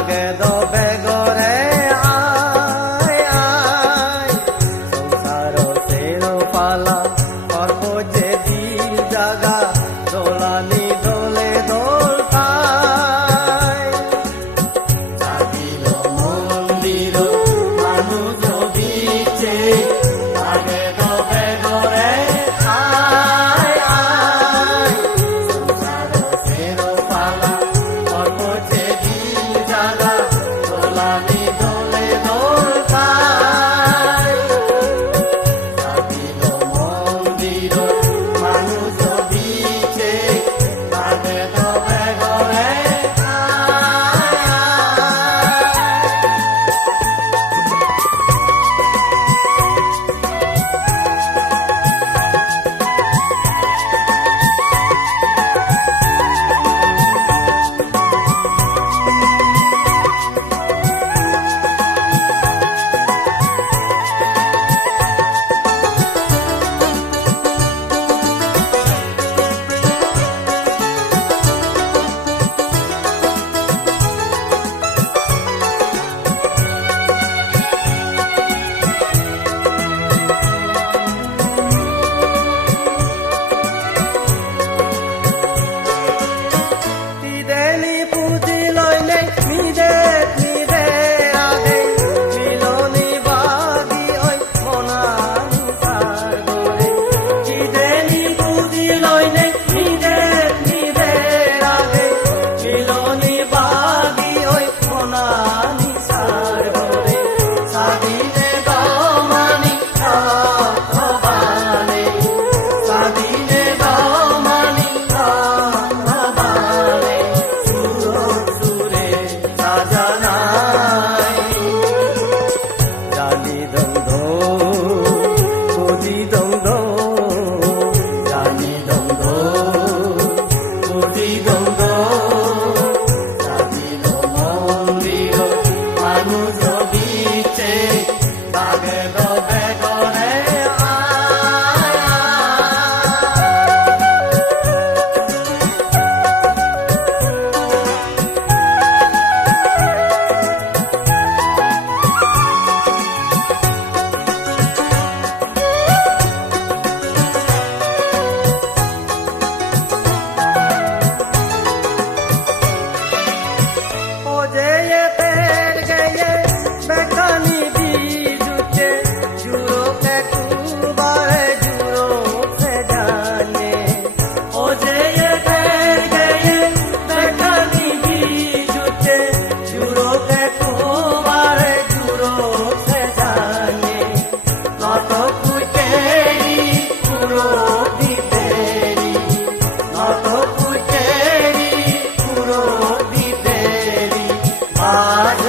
লাগে দবে গরে আয় আয় সংসার সেরো পালা করব যে দিল জাগা দোলানি দোলে দোল খায় সাজিল মন্দির মানুষ দিচ্ছে লাগে দবে গরে আয় আয় সংসার সেরো পালা করব যে দিল জাগা দোলানি দোলে দোল খায় সাজিল মন্দির মানুষ দিচ্ছে লাগে দবে গরে আয় আয় তিদেনি পুঁজি লইলে নিদে নিদে আগে মিলনি বাগি ওই মনানি সার গরে তিদেনি পুঁজি লইলে নিদে নিদে আগে মিলনি বাগি ওই মনানি সার গরে সাদিনে গমানি ভবানে সাদিনে গমানি ভবানে সুরে সাজানাই জানি দ্বন্দ্ব বুঝি দ্বন্দ্ব জানি দ্বন্দ্ব বুঝি দ্বন্দ্ব সাজিল মন্দির মানুষ দিচ্ছে লাগে দবে গরে আয় ও যে তের গয়ে বেকানি দি জুতে জুরো কে কুবারে জুরো সে জানে ও যে তের গয়ে বেকানি দি জুতে জুরো কে কুবারে জুরো সে জানে নত কুইতেরি পুরো দিতেরি নত কুইতেরি পুরো দিতেরি আজ